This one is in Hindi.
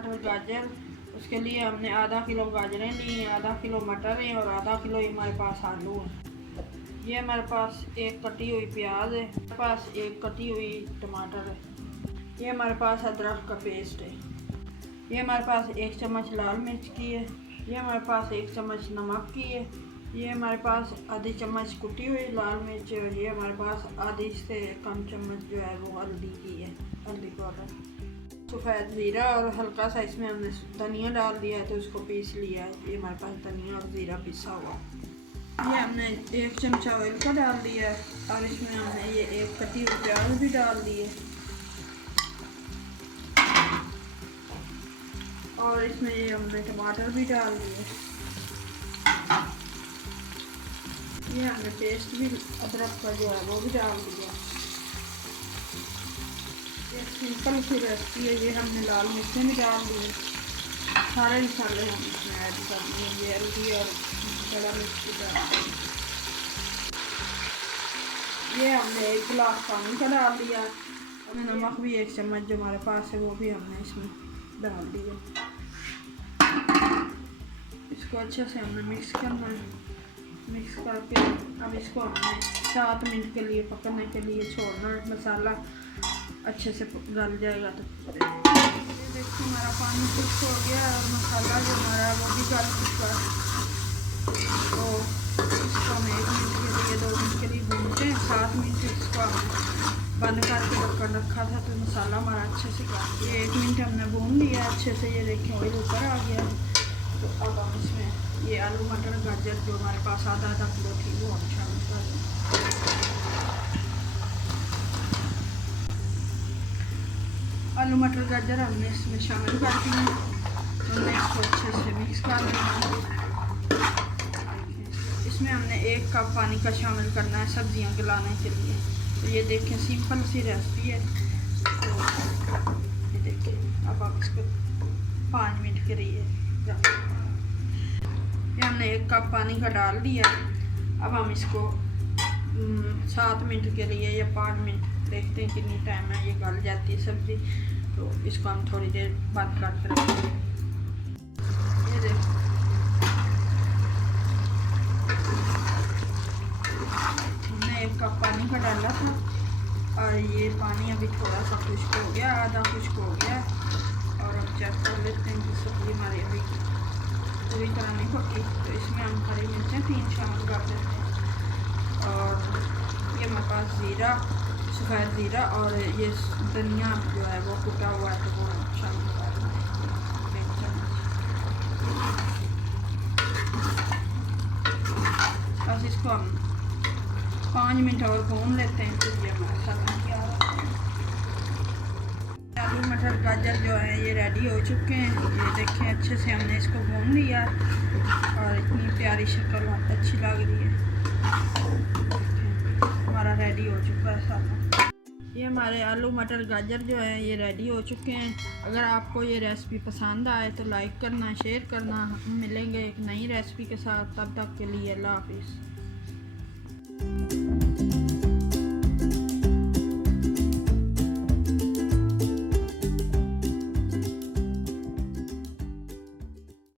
मटर गाजर। उसके लिए हमने आधा किलो गाजरें ली हैं, आधा किलो मटर है और आधा किलो हमारे पास आलू है। ये हमारे पास एक कटी हुई प्याज है, हमारे पास एक कटी हुई टमाटर है। ये हमारे पास अदरक का पेस्ट है। ये हमारे पास 1 चम्मच लाल मिर्च की है। ये हमारे पास 1 चम्मच नमक की है। ये हमारे पास आधी चम्मच कुटी हुई लाल मिर्च है और ये हमारे पास आधी से कम चम्मच जो है वो हल्दी की है, हल्दी पाउडर। सफ़ेद ज़ीरा और हल्का सा इसमें हमने धनिया डाल दिया है तो इसको पीस लिया है। ये हमारे पास धनिया और ज़ीरा पिसा हुआ। ये हमने 1 चमचा ऑयल का डाल दिया है और इसमें हमने ये एक कटी हुई प्याज भी डाल दी है और इसमें ये हमने टमाटर भी डाल दिए। ये हमने पेस्ट भी अदरक का जो है वो भी डाल दिया। ये सिंपल सी रेसिपी है। ये हमने लाल मिर्चें भी डाल दी। सारे मसाले हम इसमें ऐड कर दिए। ये हल्दी और बड़ा मिर्च भी डाल दी। ये हमने 1 गिलास पानी का डाल दिया। हमने नमक भी 1 चम्मच जो हमारे पास है वो भी हमने इसमें डाल दिया। इसको अच्छे से हमने मिक्स करना है। मिक्स करके अब इसको हमने 7 मिनट के लिए पकने के लिए छोड़ना है। मसाला अच्छे से गल जाएगा तो ये देखिए हमारा पानी खुश्क हो गया और मसाला जो हमारा वो भी गल चुका है। तो इसको हम 1 मिनट के लिए 2 मिनट के लिए भूनते हैं। 7 मिनट इसको बंद करके ढक्कन रखा था तो मसाला हमारा अच्छे से गल। ये 1 मिनट हमने भून लिया अच्छे से। ये देखिए ऑयल ऊपर आ गया है। तो अब हम इसमें ये आलू मटर गाजर जो हमारे पास आधा किलो थी वो हम शामिल कर दें। आलू मटर गाजर हमने इसमें शामिल कर दिए। हमने इसको अच्छे से मिक्स कर देना। इसमें हमने 1 कप पानी का शामिल करना है सब्जियां गलाने के लिए। तो ये देखें सिंपल सी रेसिपी है। तो ये देखिए अब आप इसको 5 मिनट के लिए ये हमने 1 कप पानी का डाल दिया। अब हम इसको 7 मिनट के लिए या 5 मिनट देखते हैं कितनी टाइम है ये गल जाती है सब्ज़ी। तो इसको हम थोड़ी देर बंद करके रखेंगे। ये देखो हमने 1 कप पानी का डाला था और ये पानी अभी थोड़ा सा खुश्क हो गया, आधा खुश्क हो गया। और अब चेक कर लेते हैं कि सब्ज़ी हमारी अभी पूरी तरह नहीं पकी। तो इसमें हम हरी मिर्चें 3 शामिल कर देते हैं और ये हमारे पास ज़ीरा, सफ़ेद ज़ीरा और ये धनिया जो है वो कुटा हुआ है तो वो शामिल कर दें 1 चम्मच। बस इसको हम 5 मिनट और भून लेते हैं। तो ये हमारा सालन तैयार है। आलू मटर गाजर जो है ये रेडी हो चुके हैं। ये देखें अच्छे से हमने इसको भून लिया और इतनी प्यारी शक्ल अच्छी लग रही है। हमारा रेडी हो चुका है सालन। ये हमारे आलू मटर गाजर जो है ये रेडी हो चुके हैं। अगर आपको ये रेसिपी पसंद आए तो लाइक करना, शेयर करना। हम मिलेंगे एक नई रेसिपी के साथ। तब तक के लिए अल्लाह हाफिज़।